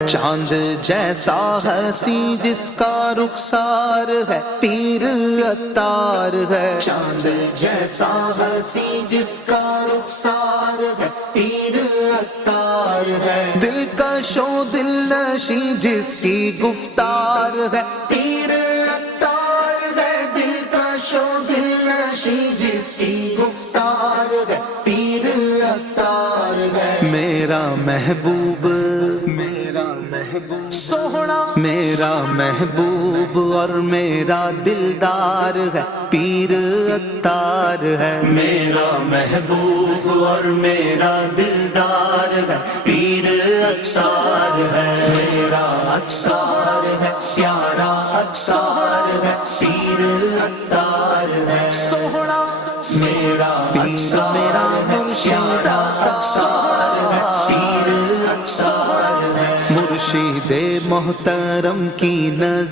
چاند جیسا ہنسی جس کا رخسار ہے پیر عطار ہے، چاند جیسا ہنسی جس کا رخسار ہے پیر عطار ہے، دلکش و دل نشی جس کی گفتار ہے پیر عطار ہے، دلکش و دل نشی جس کی گفتار ہے پیر عطار ہے، میرا محبوب سوہنا میرا محبوب اور میرا دلدار ہے پیر عطار ہے، میرا محبوب اور میرا دلدار ہے پیر عطار ہے، میرا عطار ہے پیارا عطار ہے پیر عطار ہے، سوہنا میرا میرا مرشد عطار ہے پیر عطار ہے، مرشد محترم کی نظر